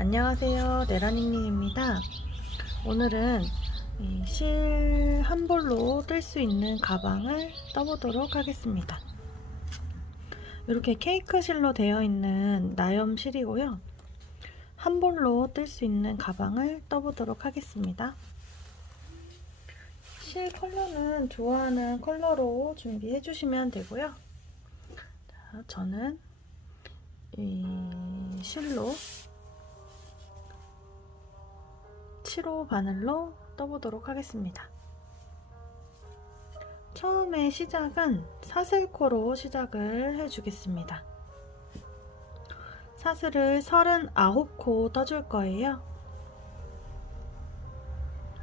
안녕하세요, 네라닝님입니다. 오늘은 이 실 한 볼로 뜰 수 있는 가방을 떠보도록 하겠습니다. 이렇게 케이크 실로 되어 있는 나염 실이고요. 한 볼로 뜰 수 있는 가방을 떠보도록 하겠습니다. 실 컬러는 좋아하는 컬러로 준비해 주시면 되고요. 자, 저는 이 실로 7호 바늘로 떠보도록 하겠습니다. 처음에 시작은 사슬코로 시작을 해주겠습니다. 사슬을 39코 떠줄 거예요.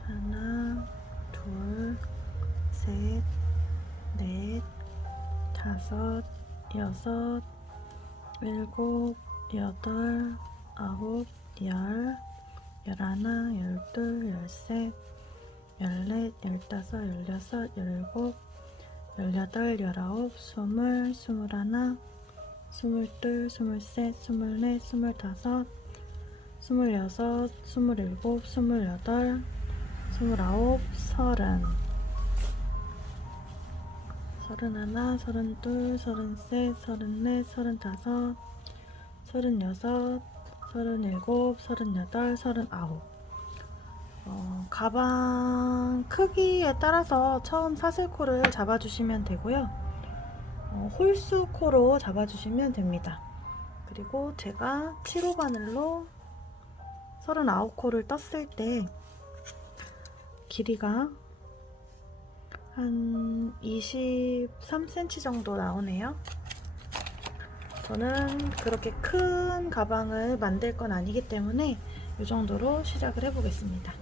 하나, 둘, 셋, 넷, 다섯, 여섯, 일곱, 여덟, 아홉, 열, 열하나, 열둘, 열셋, 열넷, 열다섯, 열여섯, 열일곱, 열여덟, 열아홉, 스물, 스물하나, 스물둘, 스물셋, 스물넷, 스물다섯, 스물여섯, 스물일곱, 스물여덟, 스물아홉, 서른, 서른하나, 서른둘, 서른셋, 서른넷, 서른다섯, 서른여섯, 서른일곱, 서른여덟, 서른아홉. 가방 크기에 따라서 처음 사슬코를 잡아주시면 되고요. 홀수코로 잡아주시면 됩니다. 그리고 제가 7호 바늘로 39코를 떴을 때 길이가 한 23cm 정도 나오네요. 저는 그렇게 큰 가방을 만들 건 아니기 때문에 이 정도로 시작을 해보겠습니다.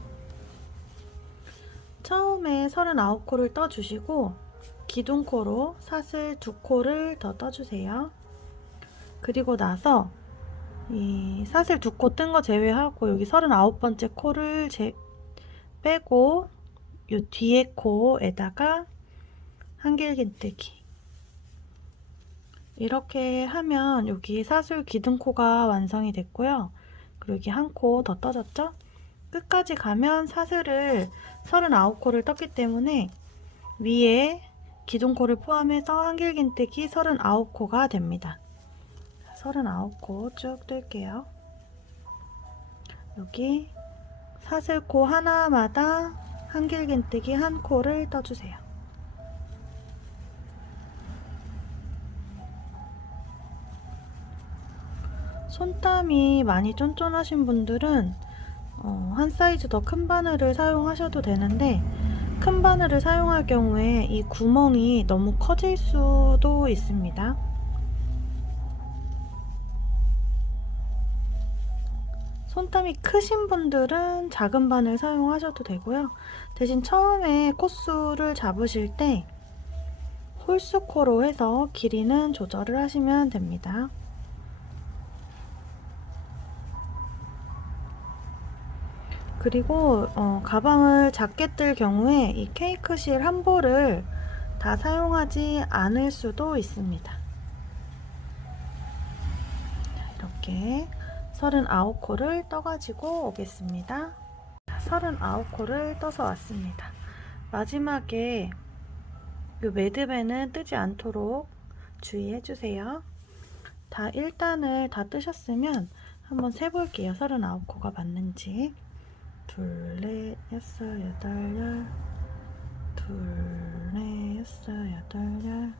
처음에 39코를 떠주시고 기둥코로 사슬 2코를 더 떠주세요. 그리고 나서 이 사슬 2코 뜬 거 제외하고 여기 39번째 코를 빼고 이 뒤에 코에다가 한길긴뜨기 이렇게 하면 여기 사슬 기둥코가 완성이 됐고요. 그리고 여기 한 코 더 떠졌죠? 끝까지 가면 사슬을 39코를 떴기 때문에 위에 기둥코를 포함해서 한길긴뜨기 39코가 됩니다. 39코 쭉 뜰게요. 여기 사슬코 하나마다 한길긴뜨기 한 코를 떠주세요. 손땀이 많이 쫀쫀하신 분들은 한 사이즈 더 큰 바늘을 사용하셔도 되는데 큰 바늘을 사용할 경우에 이 구멍이 너무 커질 수도 있습니다. 손땀이 크신 분들은 작은 바늘 사용하셔도 되고요. 대신 처음에 코수를 잡으실 때 홀수코로 해서 길이는 조절을 하시면 됩니다. 그리고 가방을 작게 뜰 경우에 이 케이크 실 한 볼을 다 사용하지 않을 수도 있습니다. 이렇게 39코를 떠가지고 오겠습니다. 39코를 떠서 왔습니다. 마지막에 이 매듭에는 뜨지 않도록 주의해주세요. 다 1단을 다 뜨셨으면 한번 세볼게요. 39코가 맞는지. 둘, 넷, 여섯, 여덟, 열. 둘, 넷, 여섯, 여덟, 열.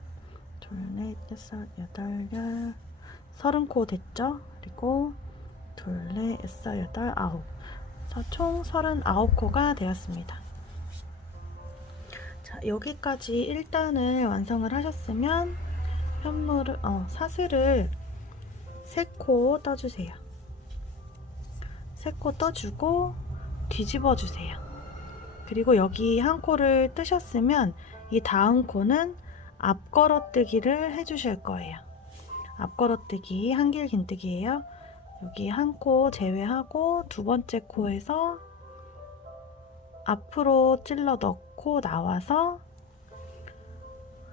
둘, 넷, 여섯, 여덟, 열. 30코 됐죠? 그리고 둘, 넷, 여섯, 여덟, 아홉. 총 39코가 되었습니다. 자, 여기까지 1단을 완성을 하셨으면 사슬을 3코 떠주세요. 3코 떠주고 뒤집어 주세요. 그리고 여기 한 코를 뜨셨으면 이 다음 코는 앞걸어뜨기를 해주실 거예요. 앞걸어뜨기 한길긴뜨기예요. 여기 한 코 제외하고 두 번째 코에서 앞으로 찔러 넣고 나와서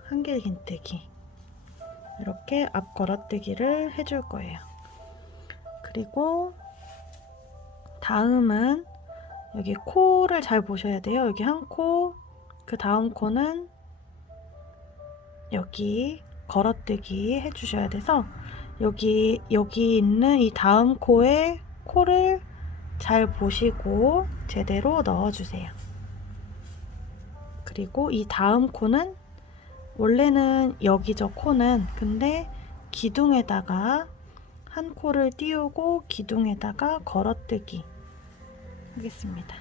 한길긴뜨기 이렇게 앞걸어뜨기를 해줄 거예요. 그리고 다음은 여기 코를 잘 보셔야 돼요. 여기 한 코, 그 다음 코는 여기 걸어뜨기 해주셔야 돼서 여기 있는 이 다음 코에 코를 잘 보시고 제대로 넣어주세요. 그리고 이 다음 코는 원래는 여기죠, 코는. 근데 기둥에다가 한 코를 띄우고 기둥에다가 걸어뜨기 하겠습니다.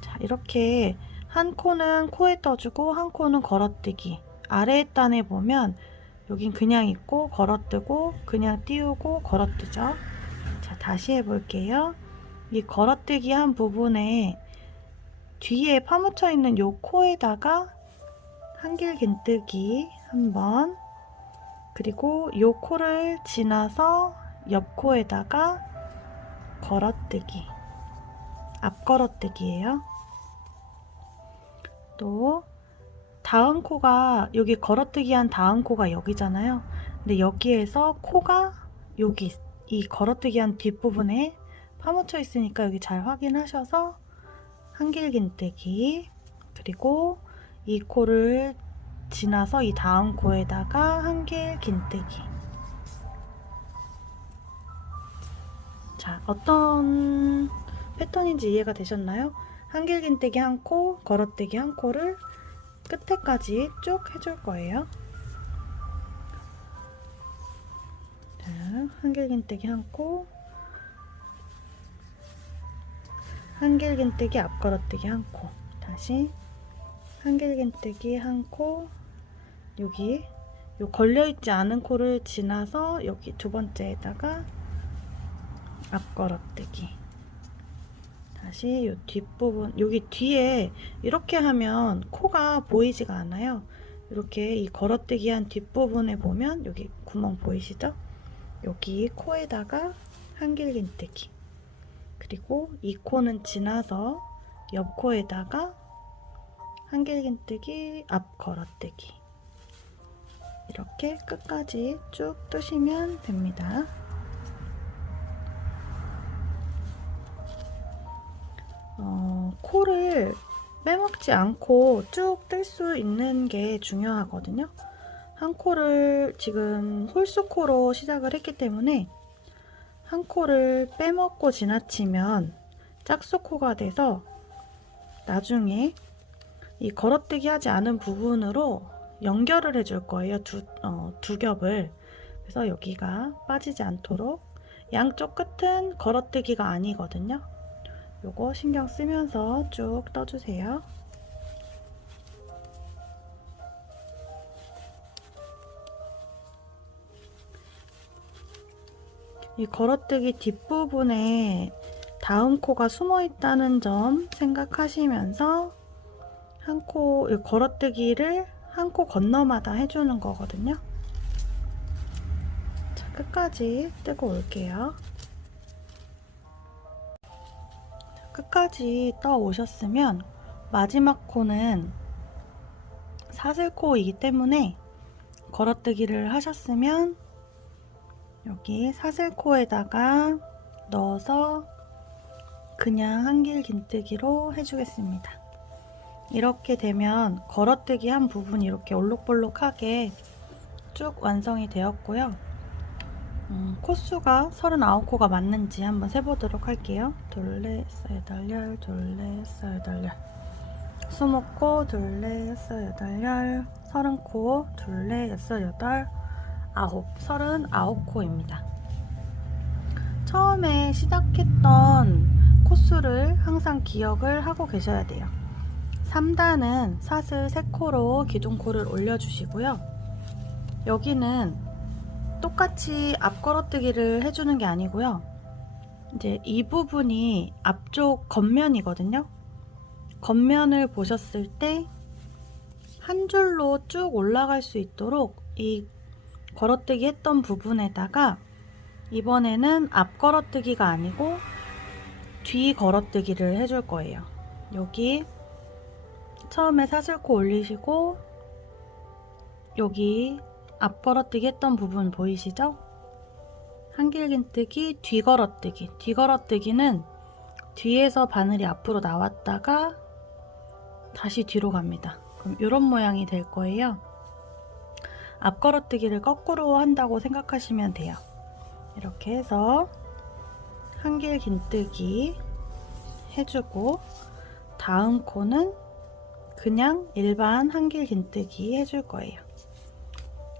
자, 이렇게 한 코는 코에 떠주고 한 코는 걸어뜨기. 아래 단에 보면 여긴 그냥 있고 걸어뜨고 그냥 띄우고 걸어뜨죠. 자, 다시 해볼게요. 이 걸어뜨기 한 부분에 뒤에 파묻혀 있는 요 코에다가 한길긴뜨기 한번, 그리고 요 코를 지나서 옆 코에다가 걸어뜨기, 앞 걸어뜨기예요. 또 다음 코가 여기 걸어뜨기 한 다음 코가 여기잖아요. 근데 여기에서 코가 여기 이 걸어뜨기 한 뒷부분에 파묻혀 있으니까 여기 잘 확인하셔서 한길긴뜨기, 그리고 이 코를 지나서 이 다음 코에다가 한길긴뜨기. 자, 어떤 패턴인지 이해가 되셨나요? 한길긴뜨기 한 코, 걸어뜨기 한 코를 끝에까지 쭉 해줄 거예요. 자, 한길긴뜨기 한 코, 한길긴뜨기 앞 걸어뜨기 한 코, 다시 한길긴뜨기 한 코, 여기 요 걸려있지 않은 코를 지나서 여기 두 번째에다가 앞 걸어뜨기, 다시 요 뒷부분, 여기 뒤에 이렇게 하면 코가 보이지가 않아요. 이렇게 이 걸어뜨기 한 뒷부분에 보면 여기 구멍 보이시죠? 여기 코에다가 한길긴뜨기, 그리고 이 코는 지나서 옆 코에다가 한길긴뜨기, 앞 걸어뜨기, 이렇게 끝까지 쭉 뜨시면 됩니다. 코를 빼먹지 않고 쭉 뜰 수 있는 게 중요하거든요. 한 코를 지금 홀수코로 시작을 했기 때문에 한 코를 빼먹고 지나치면 짝수코가 돼서 나중에 이 걸어뜨기 하지 않은 부분으로 연결을 해줄 거예요. 두 겹을. 그래서 여기가 빠지지 않도록, 양쪽 끝은 걸어뜨기가 아니거든요. 요거 신경 쓰면서 쭉 떠주세요. 이 걸어뜨기 뒷부분에 다음 코가 숨어 있다는 점 생각하시면서 한 코, 걸어뜨기를 한 코 건너마다 해주는 거거든요. 자, 끝까지 뜨고 올게요. 끝까지 떠 오셨으면 마지막 코는 사슬코이기 때문에 걸어뜨기를 하셨으면 여기 사슬코에다가 넣어서 그냥 한길긴뜨기로 해주겠습니다. 이렇게 되면 걸어뜨기 한 부분이 이렇게 올록볼록하게 쭉 완성이 되었고요. 코수가 39코가 맞는지 한번 세보도록 할게요. 둘레, 여덟, 둘레, 여덟, 20코, 둘레, 여덟, 30코, 둘레, 여덟, 39코입니다. 처음에 시작했던 코수를 항상 기억을 하고 계셔야 돼요. 3단은 사슬 3코로 기둥코를 올려주시고요. 여기는 똑같이 앞 걸어뜨기를 해주는 게 아니고요. 이제 이 부분이 앞쪽 겉면이거든요. 겉면을 보셨을 때 한 줄로 쭉 올라갈 수 있도록 이 걸어뜨기 했던 부분에다가 이번에는 앞 걸어뜨기가 아니고 뒤 걸어뜨기를 해줄 거예요. 여기 처음에 사슬코 올리시고 여기 앞 걸어뜨기 했던 부분 보이시죠? 한길긴뜨기, 뒤걸어뜨기. 뒤걸어뜨기는 뒤에서 바늘이 앞으로 나왔다가 다시 뒤로 갑니다. 그럼 이런 모양이 될 거예요. 앞걸어뜨기를 거꾸로 한다고 생각하시면 돼요. 이렇게 해서 한길긴뜨기 해주고, 다음 코는 그냥 일반 한길긴뜨기 해줄 거예요.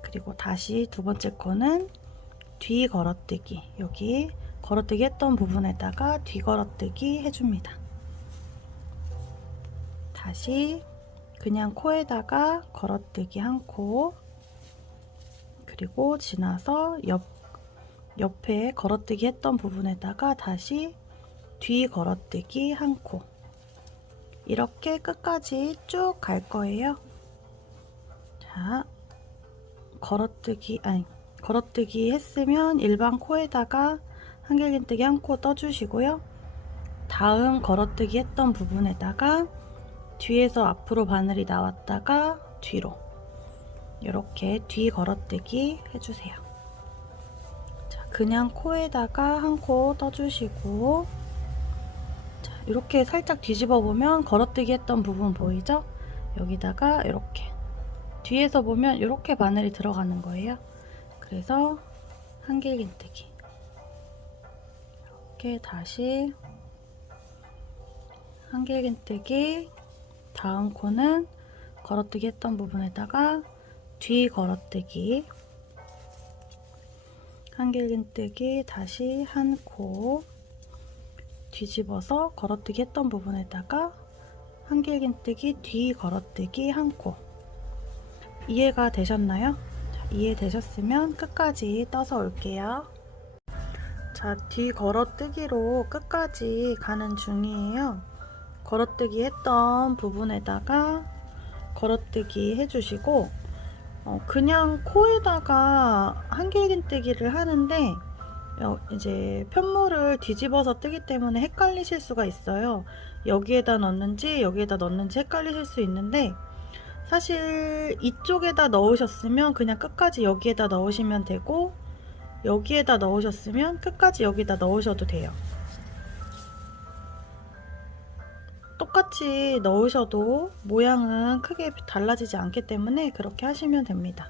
그리고 다시 두 번째 코는 뒤 걸어뜨기, 여기 걸어뜨기 했던 부분에다가 뒤 걸어뜨기 해줍니다. 다시 그냥 코에다가 걸어뜨기 한 코, 그리고 지나서 옆에 걸어뜨기 했던 부분에다가 다시 뒤 걸어뜨기 한 코, 이렇게 끝까지 쭉 갈 거예요. 자, 걸어뜨기 했으면 일반 코에다가 한길긴뜨기 한 코 떠주시고요. 다음 걸어뜨기 했던 부분에다가 뒤에서 앞으로 바늘이 나왔다가 뒤로, 이렇게 뒤 걸어뜨기 해주세요. 자, 그냥 코에다가 한 코 떠주시고, 자, 이렇게 살짝 뒤집어 보면 걸어뜨기 했던 부분 보이죠? 여기다가 이렇게 뒤에서 보면 이렇게 바늘이 들어가는 거예요. 그래서 한길긴뜨기, 이렇게 다시 한길긴뜨기, 다음 코는 걸어뜨기 했던 부분에다가 뒤 걸어뜨기, 한길긴뜨기, 다시 한 코 뒤집어서 걸어뜨기 했던 부분에다가 한길긴뜨기, 뒤 걸어뜨기 한 코. 이해가 되셨나요? 자, 이해되셨으면 끝까지 떠서 올게요. 자, 뒤 걸어뜨기로 끝까지 가는 중이에요. 걸어뜨기 했던 부분에다가 걸어뜨기 해주시고, 그냥 코에다가 한길긴뜨기를 하는데 이제 편모를 뒤집어서 뜨기 때문에 헷갈리실 수가 있어요. 여기에다 넣는지 여기에다 넣는지 헷갈리실 수 있는데, 사실 이쪽에다 넣으셨으면 그냥 끝까지 여기에다 넣으시면 되고, 여기에다 넣으셨으면 끝까지 여기다 넣으셔도 돼요. 똑같이 넣으셔도 모양은 크게 달라지지 않기 때문에 그렇게 하시면 됩니다.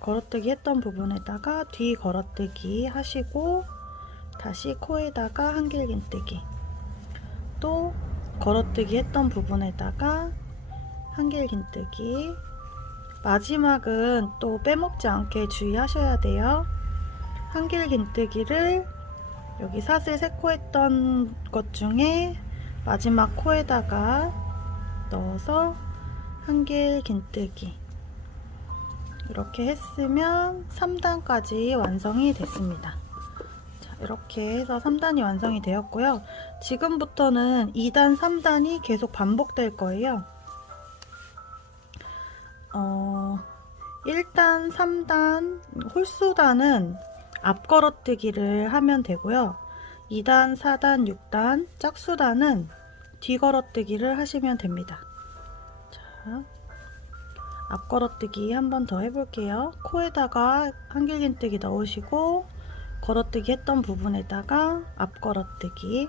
걸어뜨기 했던 부분에다가 뒤 걸어뜨기 하시고, 다시 코에다가 한길긴뜨기, 또 걸어뜨기 했던 부분에다가 한길긴뜨기, 마지막은 또 빼먹지 않게 주의하셔야 돼요. 한길긴뜨기를 여기 사슬 3코 했던 것 중에 마지막 코에다가 넣어서 한길긴뜨기, 이렇게 했으면 3단까지 완성이 됐습니다. 자, 이렇게 해서 3단이 완성이 되었고요. 지금부터는 2단, 3단이 계속 반복될 거예요. 1단, 3단, 홀수단은 앞걸어뜨기를 하면 되고요. 2단, 4단, 6단, 짝수단은 뒤걸어뜨기를 하시면 됩니다. 자, 앞걸어뜨기 한 번 더 해볼게요. 코에다가 한길긴뜨기 넣으시고, 걸어뜨기 했던 부분에다가 앞걸어뜨기,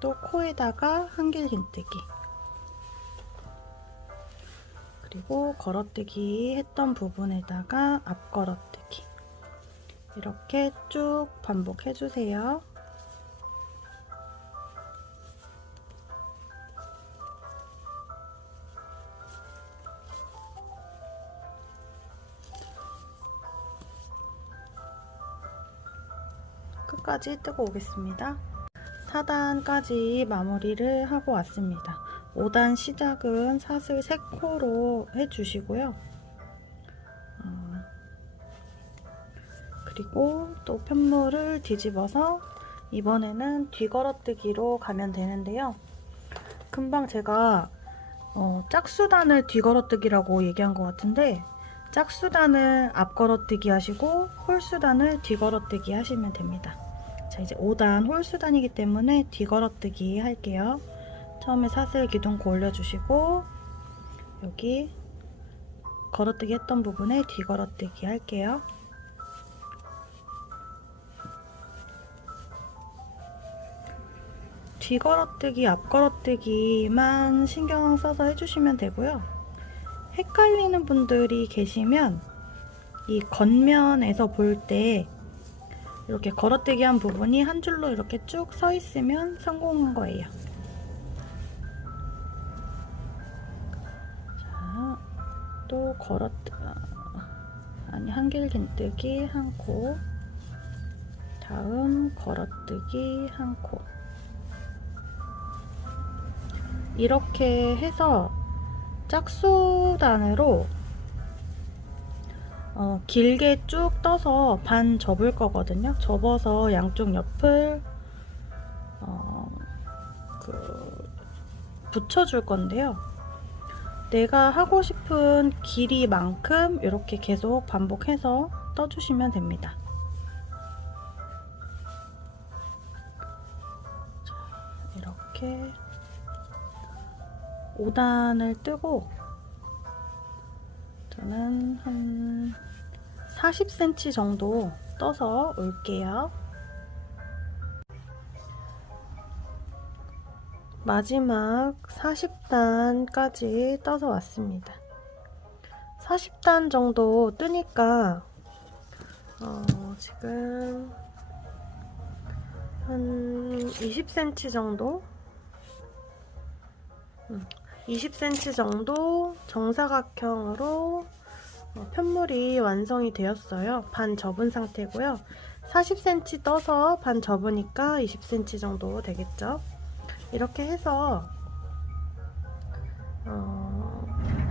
또 코에다가 한길긴뜨기, 그리고 걸어뜨기 했던 부분에다가 앞걸어뜨기, 이렇게 쭉 반복해 주세요. 끝까지 뜨고 오겠습니다. 4단까지 마무리를 하고 왔습니다. 5단 시작은 사슬 3코로 해주시고요. 그리고 또 편모를 뒤집어서 이번에는 뒤걸어뜨기로 가면 되는데요. 금방 제가 짝수단을 뒤걸어뜨기라고 얘기한 것 같은데, 짝수단을 앞걸어뜨기 하시고 홀수단을 뒤걸어뜨기 하시면 됩니다. 자, 이제 5단 홀수단이기 때문에 뒤걸어뜨기 할게요. 처음에 사슬 기둥코 올려주시고, 여기 걸어뜨기 했던 부분에 뒤걸어뜨기 할게요. 뒤 걸어뜨기, 앞 걸어뜨기만 신경 써서 해주시면 되고요. 헷갈리는 분들이 계시면 이 겉면에서 볼 때 이렇게 걸어뜨기 한 부분이 한 줄로 이렇게 쭉 서 있으면 성공한 거예요. 자, 또 한길긴뜨기 한 코, 다음 걸어뜨기 한 코. 이렇게 해서 짝수단으로 길게 쭉 떠서 반 접을 거거든요. 접어서 양쪽 옆을 붙여줄 건데요. 내가 하고 싶은 길이만큼 이렇게 계속 반복해서 떠주시면 됩니다. 자, 이렇게 5단을 뜨고 저는 한 40cm 정도 떠서 올게요. 마지막 40단까지 떠서 왔습니다. 40단 정도 뜨니까 지금 한 20cm 정도 20cm 정도 정사각형으로 편물이 완성이 되었어요. 반 접은 상태고요. 40cm 떠서 반 접으니까 20cm 정도 되겠죠. 이렇게 해서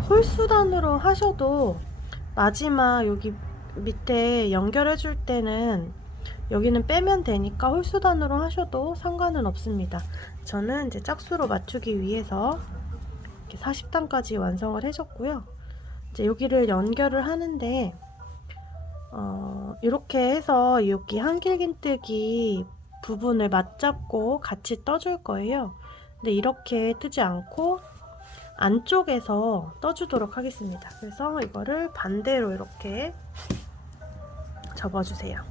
홀수단으로 하셔도 마지막 여기 밑에 연결해 줄 때는 여기는 빼면 되니까 홀수단으로 하셔도 상관은 없습니다. 저는 이제 짝수로 맞추기 위해서 이렇게 40단까지 완성을 해줬고요. 이제 여기를 연결을 하는데 이렇게 해서 여기 한길긴뜨기 부분을 맞잡고 같이 떠줄 거예요. 근데 이렇게 뜨지 않고 안쪽에서 떠주도록 하겠습니다. 그래서 이거를 반대로 이렇게 접어주세요.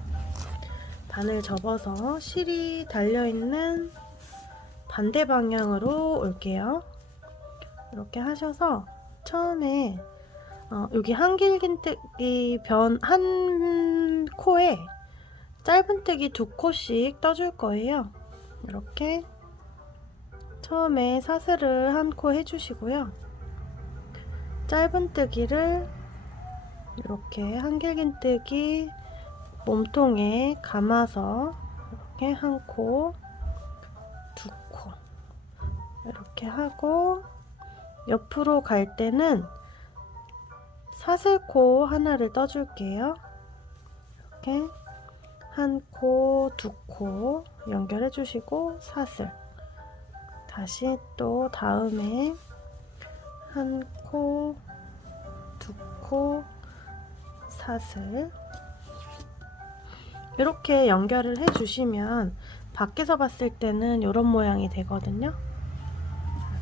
반을 접어서 실이 달려있는 반대 방향으로 올게요. 이렇게 하셔서 처음에 여기 한길긴뜨기 한 코에 짧은뜨기 2코씩 떠줄 거예요. 이렇게 처음에 사슬을 한 코 해주시고요. 짧은뜨기를 이렇게 한길긴뜨기 몸통에 감아서 이렇게 한 코, 2코 이렇게 하고 옆으로 갈 때는 사슬코 하나를 떠줄게요. 이렇게 한 코, 2코 연결해 주시고 사슬, 다시 또 다음에 한 코, 2코 사슬 이렇게 연결을 해 주시면 밖에서 봤을 때는 이런 모양이 되거든요.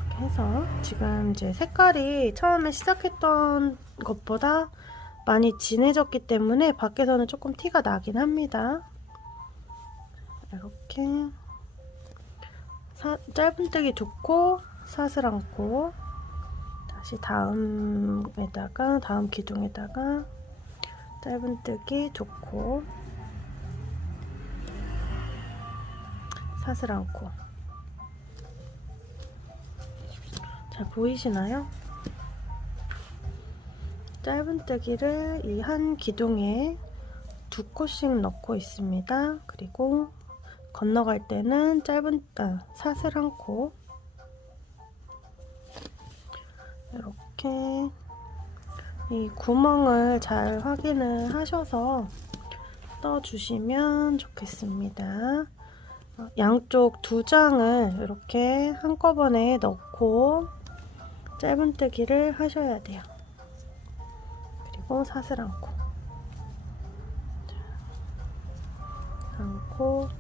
이렇게 해서 지금 이제 색깔이 처음에 시작했던 것보다 많이 진해졌기 때문에 밖에서는 조금 티가 나긴 합니다. 이렇게 짧은뜨기 2코, 사슬 1코, 다시 다음 기둥에다가 짧은뜨기 2코, 사슬 1코. 잘 보이시나요? 짧은뜨기를 이 한 기둥에 2코씩 넣고 있습니다. 그리고 건너갈 때는 사슬 1코 이렇게 이 구멍을 잘 확인을 하셔서 떠주시면 좋겠습니다. 양쪽 2장을 이렇게 한꺼번에 넣고 짧은뜨기를 하셔야 돼요. 그리고 사슬 1코, 1코,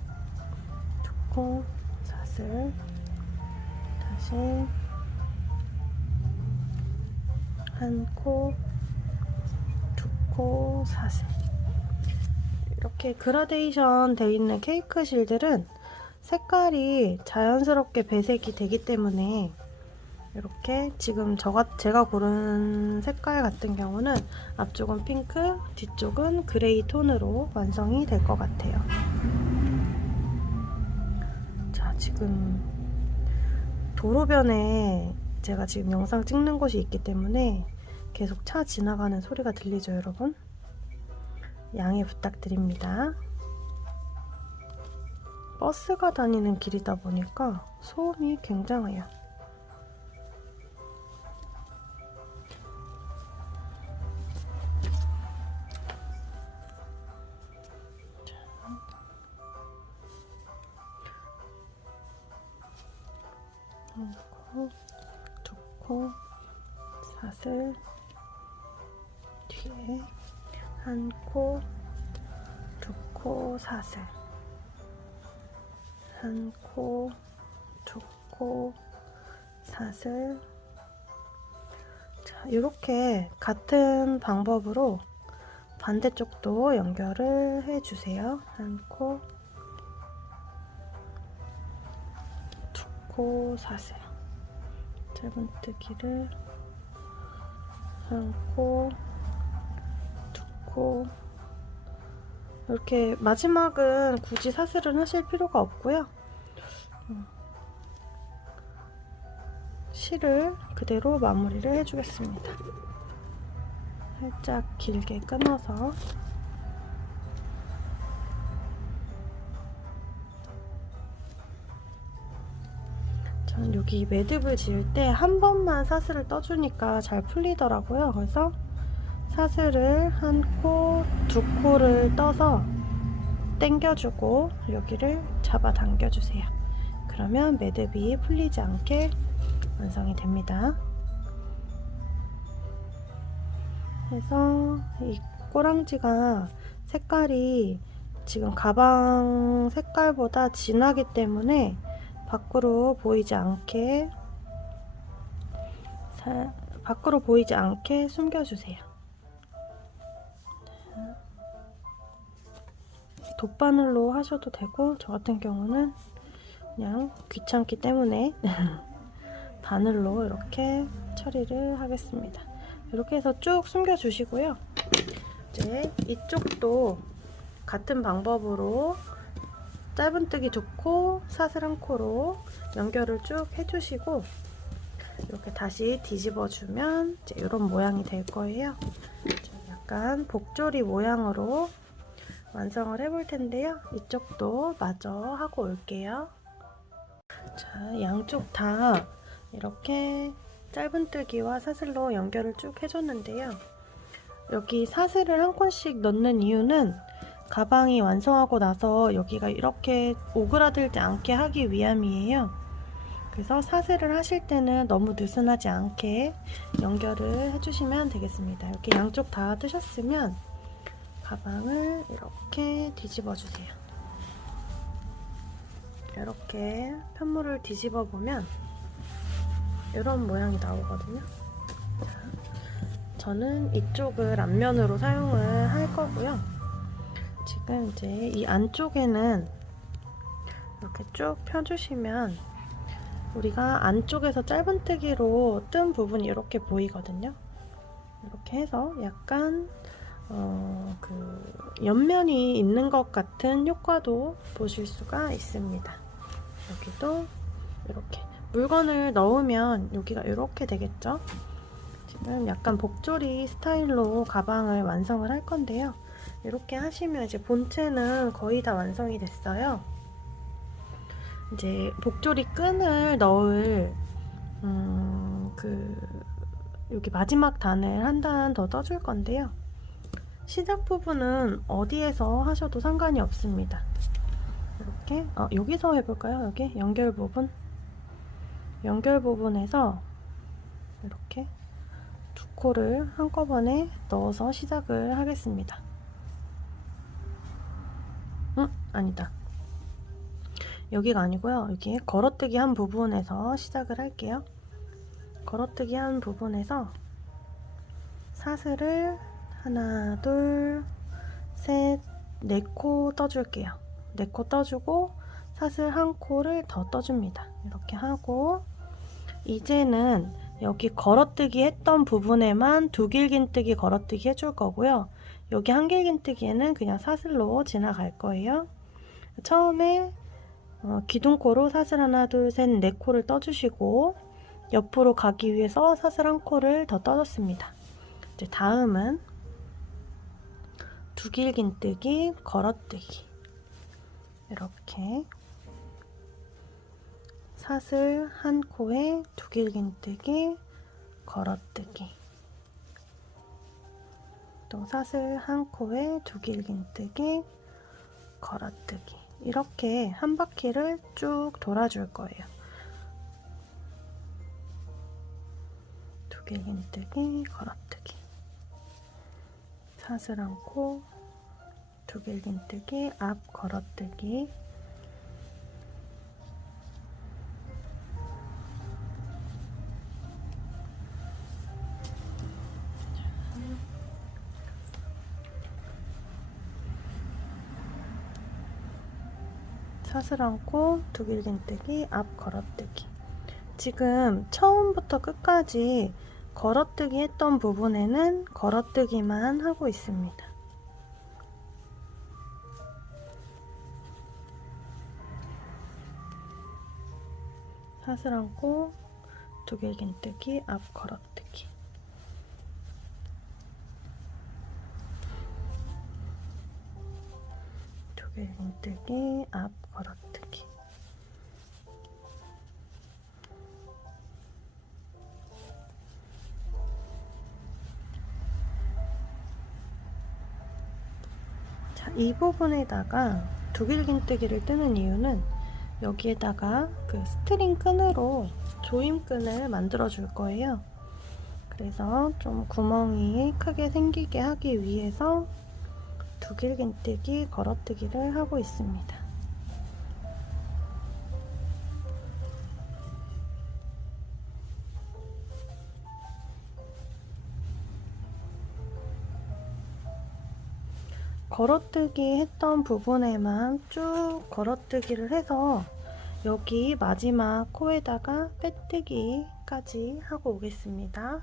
2코, 사슬, 다시 1코, 2코, 사슬. 이렇게 그라데이션 되어 있는 케이크 실들은 색깔이 자연스럽게 배색이 되기 때문에 이렇게 지금 제가 고른 색깔 같은 경우는 앞쪽은 핑크, 뒤쪽은 그레이 톤으로 완성이 될 것 같아요. 자, 지금 도로변에 제가 지금 영상 찍는 곳이 있기 때문에 계속 차 지나가는 소리가 들리죠, 여러분? 양해 부탁드립니다. 버스가 다니는 길이다 보니까 소음이 굉장해요. 한 코, 두 코, 사슬, 뒤에 한 코, 두 코, 사슬, 한 코, 두 코, 사슬. 자, 이렇게 같은 방법으로 반대쪽도 연결을 해주세요. 한 코, 두 코, 사슬. 짧은뜨기를 한 코, 두 코. 이렇게 마지막은 굳이 사슬은 하실 필요가 없고요. 실을 그대로 마무리를 해주겠습니다. 살짝 길게 끊어서 전 여기 매듭을 지을 때 한 번만 사슬을 떠주니까 잘 풀리더라고요. 그래서 사슬을 한 코, 두 코를 떠서 당겨주고 여기를 잡아 당겨주세요. 그러면 매듭이 풀리지 않게 완성이 됩니다. 그래서 이 꼬랑지가 색깔이 지금 가방 색깔보다 진하기 때문에 밖으로 보이지 않게 숨겨주세요. 돗바늘로 하셔도 되고, 저 같은 경우는 그냥 귀찮기 때문에 바늘로 이렇게 처리를 하겠습니다. 이렇게 해서 쭉 숨겨주시고요. 이제 이쪽도 같은 방법으로 짧은뜨기 좋고 사슬 한 코로 연결을 쭉 해주시고 이렇게 다시 뒤집어주면 이제 이런 모양이 될 거예요. 약간 복조리 모양으로 완성을 해볼 텐데요. 이쪽도 마저 하고 올게요. 자, 양쪽 다 이렇게 짧은뜨기와 사슬로 연결을 쭉 해줬는데요. 여기 사슬을 한 콘씩 넣는 이유는 가방이 완성하고 나서 여기가 이렇게 오그라들지 않게 하기 위함이에요. 그래서 사슬을 하실 때는 너무 느슨하지 않게 연결을 해주시면 되겠습니다. 이렇게 양쪽 다 뜨셨으면 가방을 이렇게 뒤집어 주세요. 이렇게 편물을 뒤집어 보면 이런 모양이 나오거든요. 저는 이쪽을 앞면으로 사용을 할 거고요. 지금 이제 이 안쪽에는 이렇게 쭉 펴주시면 우리가 안쪽에서 짧은뜨기로 뜬 부분이 이렇게 보이거든요. 이렇게 해서 약간 그 옆면이 있는 것 같은 효과도 보실 수가 있습니다. 여기도 이렇게 물건을 넣으면 여기가 이렇게 되겠죠. 지금 약간 복조리 스타일로 가방을 완성을 할 건데요. 이렇게 하시면 이제 본체는 거의 다 완성이 됐어요. 이제 복조리 끈을 넣을 여기 마지막 단을 한 단 더 떠줄 건데요. 시작 부분은 어디에서 하셔도 상관이 없습니다. 이렇게 여기서 해볼까요? 여기 연결 부분에서 이렇게 두 코를 한꺼번에 넣어서 시작을 하겠습니다. 아니다. 여기가 아니고요. 여기 걸어뜨기 한 부분에서 시작을 할게요. 걸어뜨기 한 부분에서 사슬을 하나, 둘, 셋, 네 코 떠줄게요. 4코 떠주고 사슬 한 코를 더 떠줍니다. 이렇게 하고 이제는 여기 걸어뜨기 했던 부분에만 두 길긴뜨기 걸어뜨기 해줄 거고요. 여기 한 길긴뜨기에는 그냥 사슬로 지나갈 거예요. 처음에 기둥코로 사슬 하나, 둘, 셋, 네 코를 떠주시고 옆으로 가기 위해서 사슬 한 코를 더 떠줬습니다. 이제 다음은 두 길긴뜨기 걸어뜨기 이렇게 사슬 한 코에 두 길긴뜨기 걸어뜨기 또 사슬 한 코에 두 길긴뜨기 걸어뜨기 이렇게 한 바퀴를 쭉 돌아줄 거예요. 두 길긴뜨기 걸어뜨기 사슬 한 코 두 길긴뜨기 앞 걸어뜨기 사슬 한 코 두 길긴뜨기 앞 걸어뜨기 지금 처음부터 끝까지 걸어뜨기 했던 부분에는 걸어뜨기만 하고 있습니다. 사슬 한 코 두 길긴뜨기 앞 걸어뜨기 두 길긴뜨기 앞 걸어뜨기 자, 이 부분에다가 두 길긴뜨기를 뜨는 이유는 여기에다가 그 스트링 끈으로 조임끈을 만들어 줄 거예요. 그래서 좀 구멍이 크게 생기게 하기 위해서 두 길긴뜨기 걸어뜨기를 하고 있습니다. 걸어뜨기 했던 부분에만 쭉 걸어뜨기를 해서 여기 마지막 코에다가 빼뜨기까지 하고 오겠습니다.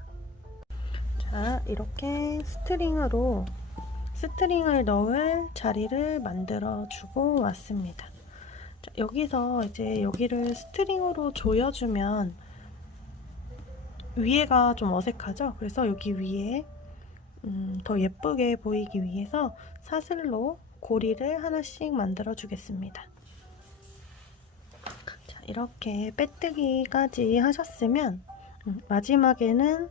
자, 이렇게 스트링을 넣을 자리를 만들어 주고 왔습니다. 자, 여기서 이제 여기를 스트링으로 조여주면 위에가 좀 어색하죠? 그래서 여기 위에 더 예쁘게 보이기 위해서 사슬로 고리를 하나씩 만들어 주겠습니다. 자, 이렇게 빼뜨기까지 하셨으면 마지막에는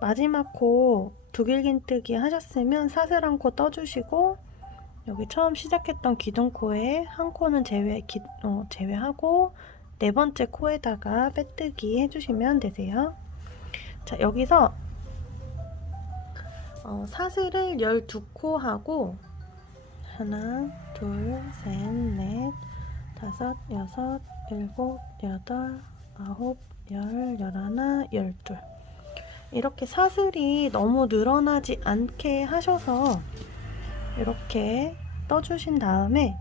마지막 코 두 길긴뜨기 하셨으면 사슬 한 코 떠주시고 여기 처음 시작했던 기둥코에 한 코는 제외하고 네 번째 코에다가 빼뜨기 해주시면 되세요. 자, 여기서 사슬을 12코 하고 하나, 둘, 셋, 넷, 다섯, 여섯, 일곱, 여덟, 아홉, 열, 열하나, 열둘 이렇게 사슬이 너무 늘어나지 않게 하셔서 이렇게 떠주신 다음에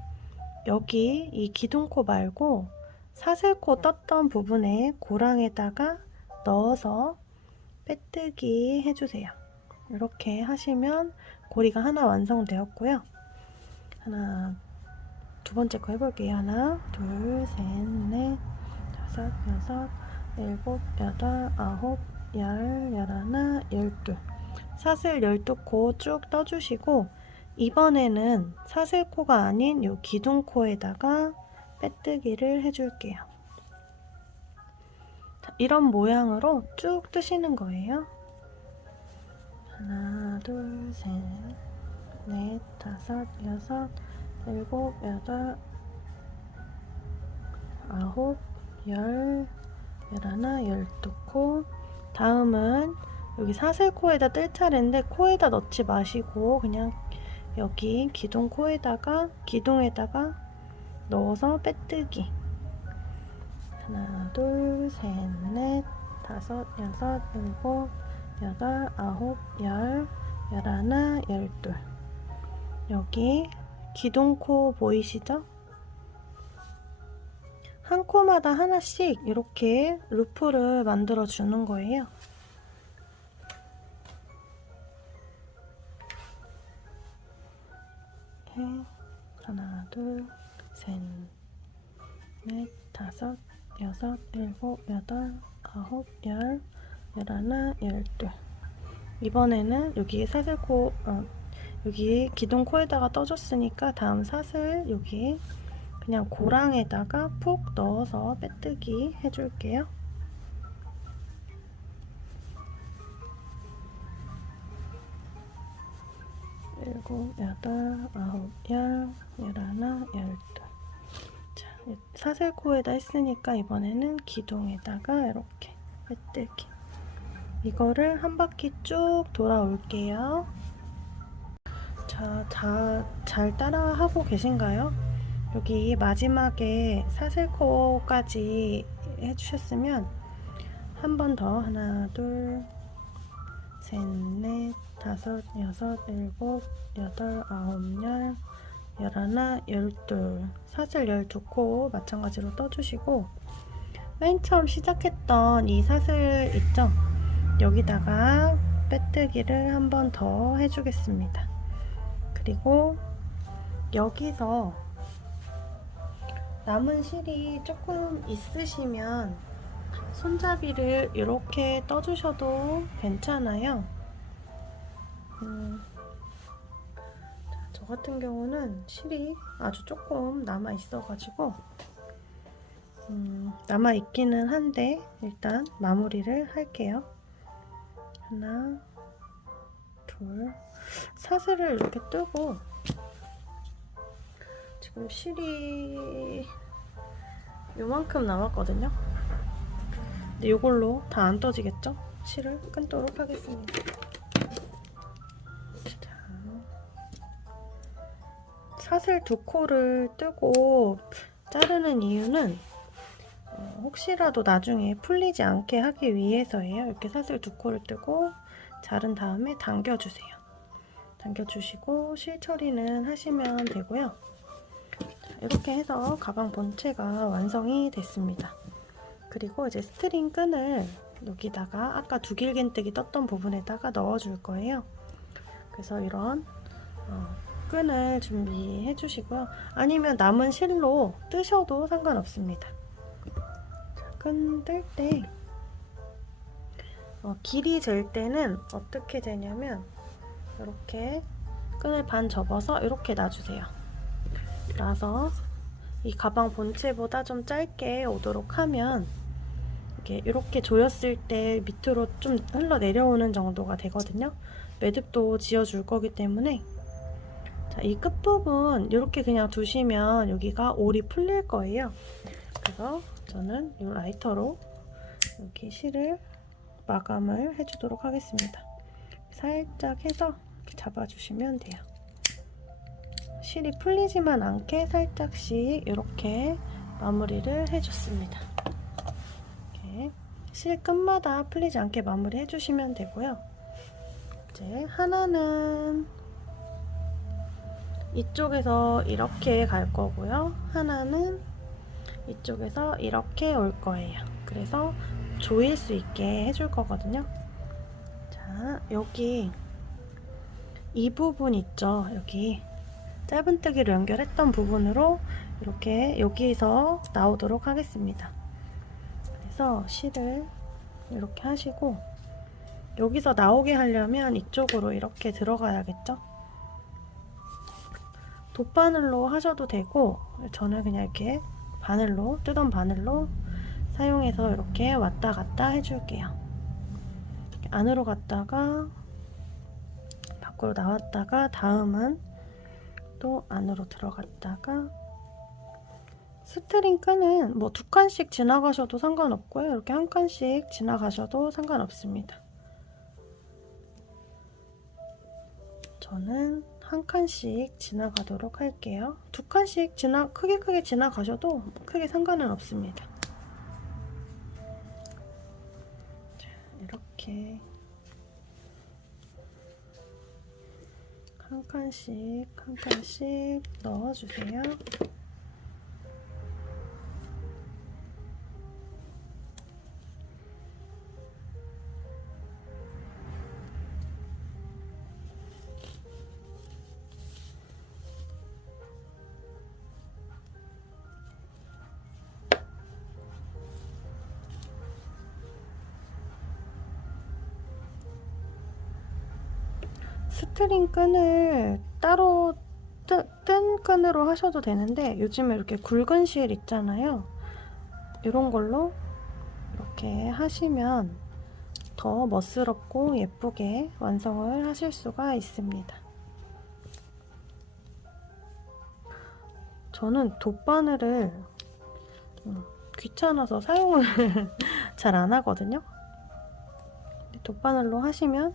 여기 이 기둥코 말고 사슬코 떴던 부분에 고랑에다가 넣어서 빼뜨기 해주세요. 이렇게 하시면 고리가 하나 완성되었고요. 두 번째 거 해볼게요. 하나, 둘, 셋, 넷, 다섯, 여섯, 일곱, 여덟, 아홉, 열, 열하나, 열둘 사슬 12코 쭉 떠주시고 이번에는 사슬코가 아닌 이 기둥코에다가 빼뜨기를 해줄게요. 자, 이런 모양으로 쭉 뜨시는 거예요. 하나, 둘, 셋, 넷, 다섯, 여섯, 일곱, 여덟, 아홉, 열, 열하나, 12코 다음은 여기 사슬코에다 뜰 차례인데 코에다 넣지 마시고 그냥 여기 기둥에다가 넣어서 빼뜨기 하나, 둘, 셋, 넷, 다섯, 여섯, 일곱, 여덟, 아홉, 열, 열하나, 열둘 여기 기둥코 보이시죠? 한 코마다 하나씩 이렇게 루프를 만들어 주는 거예요. 이렇게 하나, 둘, 셋, 넷, 다섯, 여섯, 일곱, 여덟, 아홉, 열, 열하나, 열둘. 이번에는 여기 사슬코, 여기 기둥 코에다가 떠줬으니까 다음 사슬 여기 그냥 고랑에다가 푹 넣어서 빼뜨기 해줄게요. 일곱, 여덟, 아홉, 열, 열하나, 열둘. 자, 사슬코에다 했으니까 이번에는 기둥에다가 이렇게 빼뜨기. 이거를 한 바퀴 쭉 돌아올게요. 자, 잘 따라하고 계신가요? 여기 마지막에 사슬코까지 해주셨으면 한 번 더 하나, 둘, 셋, 넷, 다섯, 여섯, 일곱, 여덟, 아홉, 열, 열하나, 열둘. 사슬 12코 마찬가지로 떠주시고 맨 처음 시작했던 이 사슬 있죠? 여기다가 빼뜨기를 한 번 더 해주겠습니다. 그리고 여기서 남은 실이 조금 있으시면 손잡이를 이렇게 떠주셔도 괜찮아요. 저 같은 경우는 실이 아주 조금 남아 있어가지고 남아 있기는 한데 일단 마무리를 할게요. 하나, 둘. 사슬을 이렇게 뜨고 지금 실이 요만큼 남았거든요. 근데 이걸로 다 안 떠지겠죠? 실을 끊도록 하겠습니다. 자, 사슬 2코를 뜨고 자르는 이유는 혹시라도 나중에 풀리지 않게 하기 위해서예요. 이렇게 사슬 2코를 뜨고 자른 다음에 당겨주세요. 당겨주시고 실 처리는 하시면 되고요. 이렇게 해서 가방 본체가 완성이 됐습니다. 그리고 이제 스트링 끈을 여기다가 아까 두길겐뜨기 떴던 부분에다가 넣어줄 거예요. 그래서 이런 끈을 준비해 주시고요. 아니면 남은 실로 뜨셔도 상관없습니다. 끈 뜰 때 길이 잴 때는 어떻게 재냐면 이렇게 끈을 반 접어서 이렇게 놔주세요. 놔서 이 가방 본체보다 좀 짧게 오도록 하면 이렇게 조였을 때 밑으로 좀 흘러내려오는 정도가 되거든요. 매듭도 지어줄 거기 때문에 자, 이 끝부분 이렇게 그냥 두시면 여기가 올이 풀릴 거예요. 그래서 저는 이 라이터로 여기 실을 마감을 해주도록 하겠습니다. 살짝 해서 이렇게 잡아주시면 돼요. 실이 풀리지만 않게 살짝씩 이렇게 마무리를 해줬습니다. 이렇게 실 끝마다 풀리지 않게 마무리 해주시면 되고요. 이제 하나는 이쪽에서 이렇게 갈 거고요. 하나는 이쪽에서 이렇게 올 거예요. 그래서 조일 수 있게 해줄 거거든요. 자, 여기 이 부분 있죠? 여기 짧은뜨기로 연결했던 부분으로 이렇게 여기서 나오도록 하겠습니다. 그래서 실을 이렇게 하시고 여기서 나오게 하려면 이쪽으로 이렇게 들어가야겠죠? 돗바늘로 하셔도 되고 저는 그냥 이렇게 바늘로 뜨던 바늘로 사용해서 이렇게 왔다 갔다 해줄게요. 이렇게 안으로 갔다가 밖으로 나왔다가 다음은 또 안으로 들어갔다가 스트링 끈은 뭐 2칸씩 지나가셔도 상관없고요. 이렇게 한 칸씩 지나가셔도 상관없습니다. 저는 한 칸씩 지나가도록 할게요. 2칸씩 크게 지나가셔도 크게 상관은 없습니다. 자, 이렇게 한 칸씩 넣어주세요. 스트링 끈을 따로 뜬 끈으로 하셔도 되는데 요즘에 이렇게 굵은 실 있잖아요. 이런 걸로 이렇게 하시면 더 멋스럽고 예쁘게 완성을 하실 수가 있습니다. 저는 돗바늘을 귀찮아서 사용을 잘 안 하거든요. 돗바늘로 하시면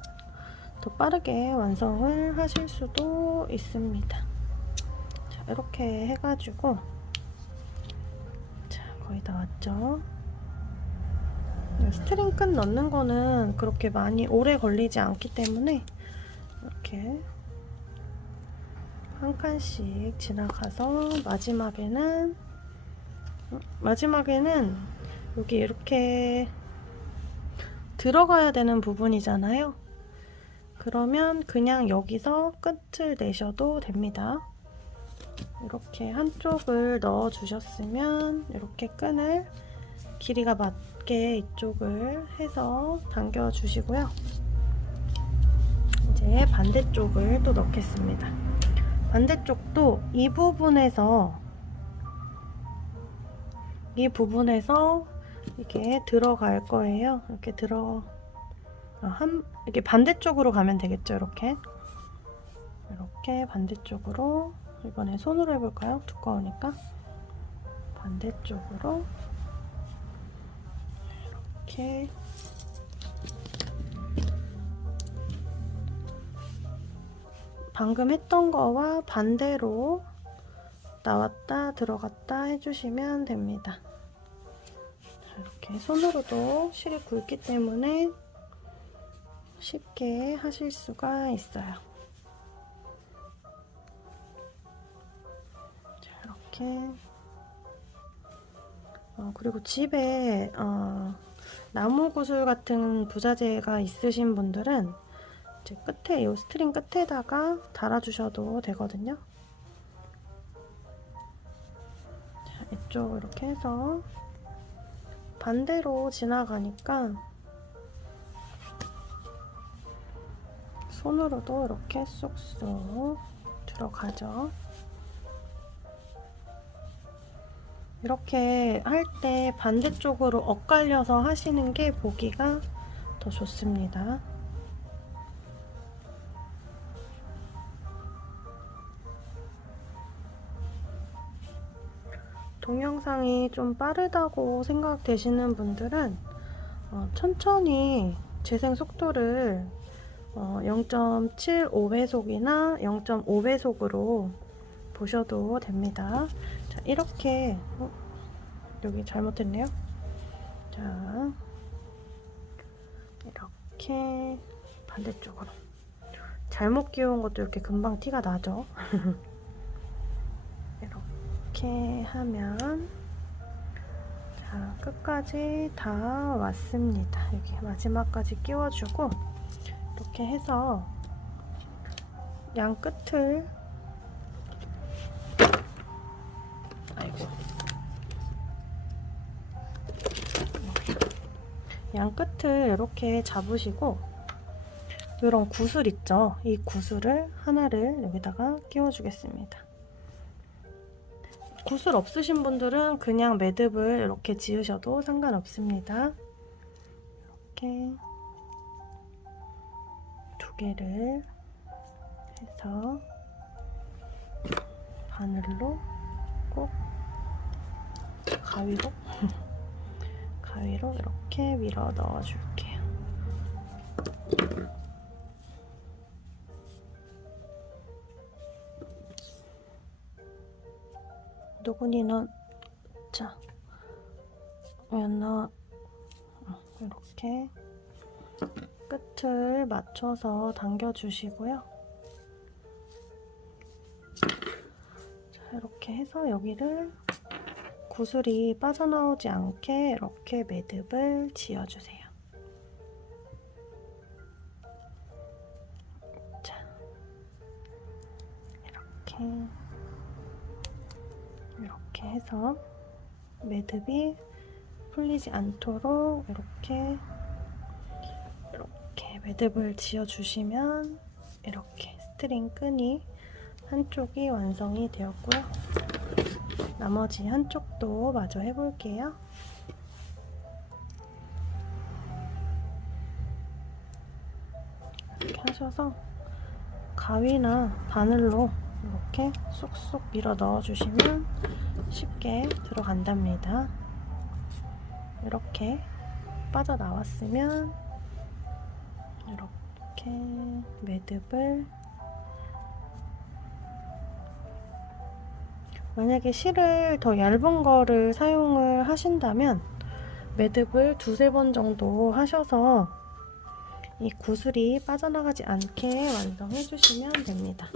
더 빠르게 완성을 하실 수도 있습니다. 자, 이렇게 해가지고 자, 거의 다 왔죠. 스트링 끈 넣는 거는 그렇게 많이 오래 걸리지 않기 때문에 이렇게 한 칸씩 지나가서 마지막에는 여기 이렇게 들어가야 되는 부분이잖아요. 그러면 그냥 여기서 끝을 내셔도 됩니다. 이렇게 한쪽을 넣어 주셨으면 이렇게 끈을 길이가 맞게 이쪽을 해서 당겨 주시고요. 이제 반대쪽을 또 넣겠습니다. 반대쪽도 이 부분에서 이게 들어갈 거예요. 이렇게 반대쪽으로 가면 되겠죠. 이렇게 반대쪽으로 이번에 손으로 해볼까요? 두꺼우니까 반대쪽으로 이렇게 방금 했던 거와 반대로 나왔다 들어갔다 해주시면 됩니다. 이렇게 손으로도 실이 굵기 때문에 쉽게 하실 수가 있어요. 자, 이렇게 그리고 집에 나무 구슬 같은 부자재가 있으신 분들은 이제 끝에 이 스트링 끝에다가 달아주셔도 되거든요. 자, 이쪽 이렇게 해서 반대로 지나가니까 손으로도 이렇게 쏙쏙 들어가죠. 이렇게 할 때 반대쪽으로 엇갈려서 하시는 게 보기가 더 좋습니다. 동영상이 좀 빠르다고 생각되시는 분들은 천천히 재생 속도를 0.75배속이나 0.5배속으로 보셔도 됩니다. 자, 이렇게 여기 잘못했네요. 자, 이렇게 반대쪽으로 잘못 끼운 것도 이렇게 금방 티가 나죠. 이렇게 하면 자, 끝까지 다 왔습니다. 여기 마지막까지 끼워주고 이렇게 해서 양 끝을 양 끝을 이렇게 잡으시고 이런 구슬 있죠? 이 구슬을 하나를 여기다가 끼워주겠습니다. 구슬 없으신 분들은 그냥 매듭을 이렇게 지으셔도 상관없습니다. 이렇게 두 개를 해서 바늘로 꼭 가위로 이렇게 밀어 넣어줄게요. 누구니는 자, 이렇게 끝을 맞춰서 당겨주시고요. 자, 이렇게 해서 여기를 구슬이 빠져나오지 않게 이렇게 매듭을 지어주세요. 자, 이렇게 해서 매듭이 풀리지 않도록 이렇게 매듭을 지어주시면 이렇게 스트링 끈이 한쪽이 완성이 되었고요. 나머지 한쪽도 마저 해볼게요. 이렇게 하셔서 가위나 바늘로 이렇게 쏙쏙 밀어 넣어주시면 쉽게 들어간답니다. 이렇게 빠져나왔으면 이렇게 매듭을, 만약에 실을 더 얇은 거를 사용을 하신다면 매듭을 두세 번 정도 하셔서 이 구슬이 빠져나가지 않게 완성해 주시면 됩니다.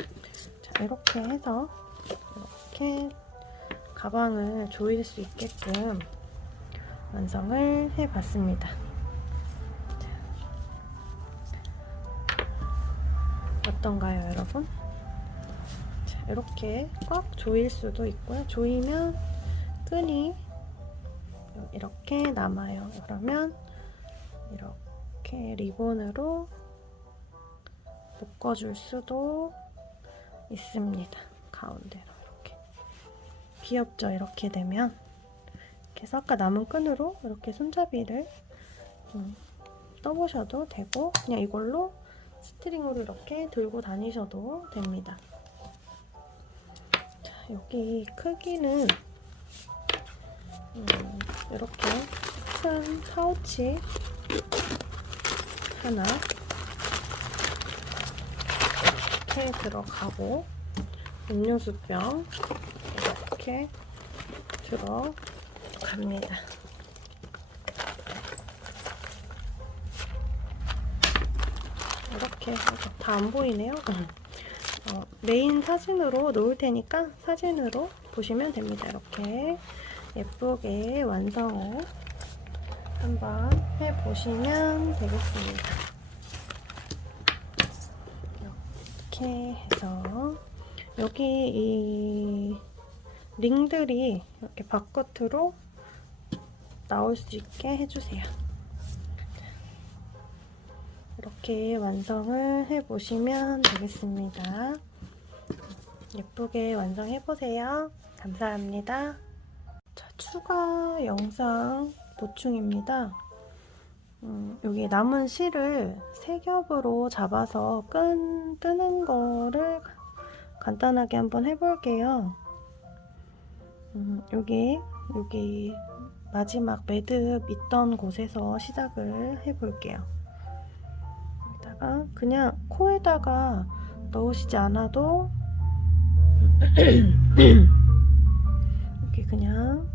자, 이렇게 해서 이렇게 가방을 조일 수 있게끔 완성을 해 봤습니다. 어떤가요, 여러분? 자, 이렇게 꽉 조일 수도 있고요. 조이면 끈이 이렇게 남아요. 그러면 이렇게 리본으로 묶어줄 수도 있습니다. 가운데로 이렇게. 귀엽죠? 이렇게 되면. 이렇게 해서 아까 남은 끈으로 이렇게 손잡이를 떠보셔도 되고, 그냥 이걸로 스트링으로 이렇게 들고 다니셔도 됩니다. 자, 여기 크기는 이렇게 큰 파우치 하나 이렇게 들어가고, 음료수병 이렇게 들어갑니다. 이렇게 다 안 보이네요. 메인 사진으로 놓을 테니까 사진으로 보시면 됩니다. 이렇게 예쁘게 완성을 한번 해보시면 되겠습니다. 이렇게 해서 여기 이 링들이 이렇게 바깥으로 나올 수 있게 해주세요. 이렇게 완성을 해보시면 되겠습니다. 예쁘게 완성해보세요. 감사합니다. 자, 추가 영상 보충입니다. 여기 남은 실을 세 겹으로 잡아서 끈 뜨는 거를 간단하게 한번 해볼게요. 여기 마지막 매듭 있던 곳에서 시작을 해볼게요. 여기다가 그냥 코에다가 넣으시지 않아도 이렇게 그냥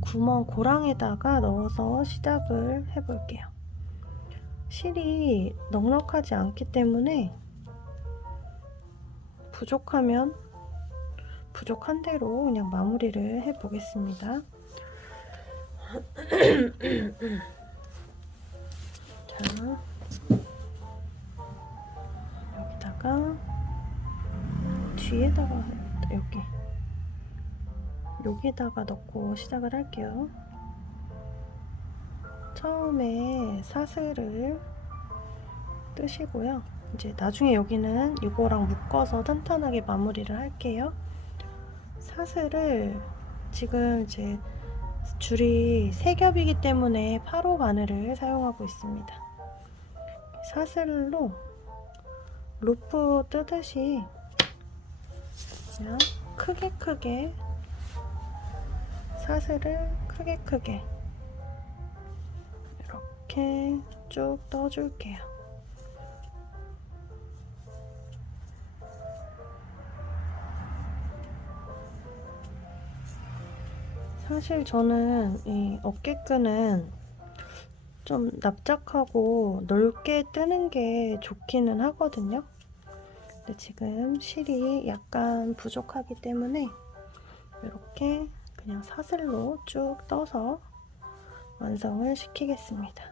구멍 고랑에다가 넣어서 시작을 해볼게요. 실이 넉넉하지 않기 때문에 부족하면 부족한 대로 그냥 마무리를 해보겠습니다. 자, 여기다가 뒤에다가 여기다가 넣고 시작을 할게요. 처음에 사슬을 뜨시고요. 이제 나중에 여기는 이거랑 묶어서 탄탄하게 마무리를 할게요. 사슬을 지금 이제 줄이 3겹이기 때문에 8호 바늘을 사용하고 있습니다. 사슬로 루프 뜨듯이 그냥 크게 사슬을 크게 이렇게 쭉 떠줄게요. 사실 저는 이 어깨끈은 좀 납작하고 넓게 뜨는 게 좋기는 하거든요. 근데 지금 실이 약간 부족하기 때문에 이렇게 그냥 사슬로 쭉 떠서 완성을 시키겠습니다.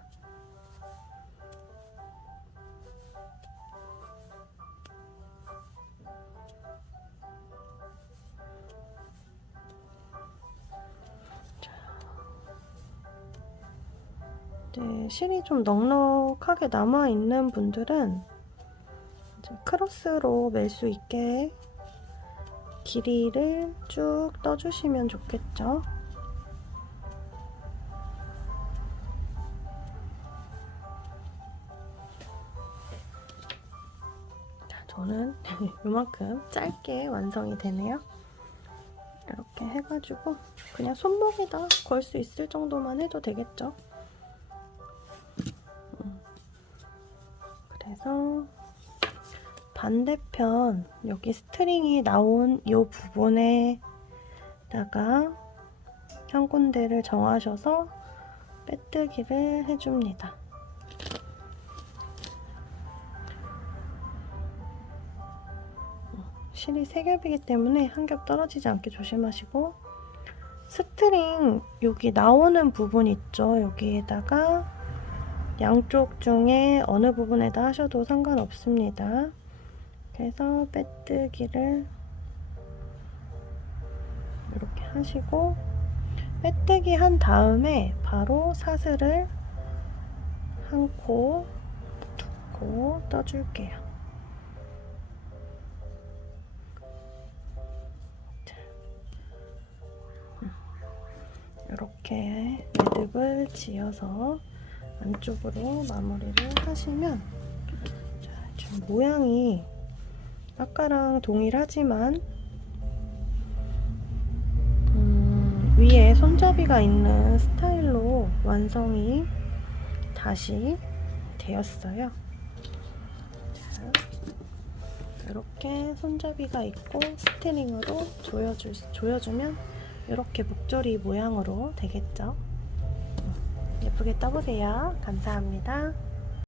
이제 실이 좀 넉넉하게 남아있는 분들은 크로스로 멜 수 있게 길이를 쭉 떠주시면 좋겠죠. 자, 저는 이만큼 짧게 완성이 되네요. 이렇게 해가지고 그냥 손목에다 걸 수 있을 정도만 해도 되겠죠. 그래서 반대편 여기 스트링이 나온 이 부분에다가 한 군데를 정하셔서 빼뜨기를 해줍니다. 실이 세 겹이기 때문에 한 겹 떨어지지 않게 조심하시고, 스트링 여기 나오는 부분 있죠? 여기에다가 양쪽 중에 어느 부분에다 하셔도 상관없습니다. 그래서 빼뜨기를 이렇게 하시고, 빼뜨기 한 다음에 바로 사슬을 한 코, 두 코 떠줄게요. 이렇게 매듭을 지어서 안쪽으로 마무리를 하시면, 자, 지금 모양이 아까랑 동일하지만 위에 손잡이가 있는 스타일로 완성이 다시 되었어요. 자, 이렇게 손잡이가 있고 스트링으로 조여주면 이렇게 목걸이 모양으로 되겠죠. 예쁘게 떠보세요. 감사합니다.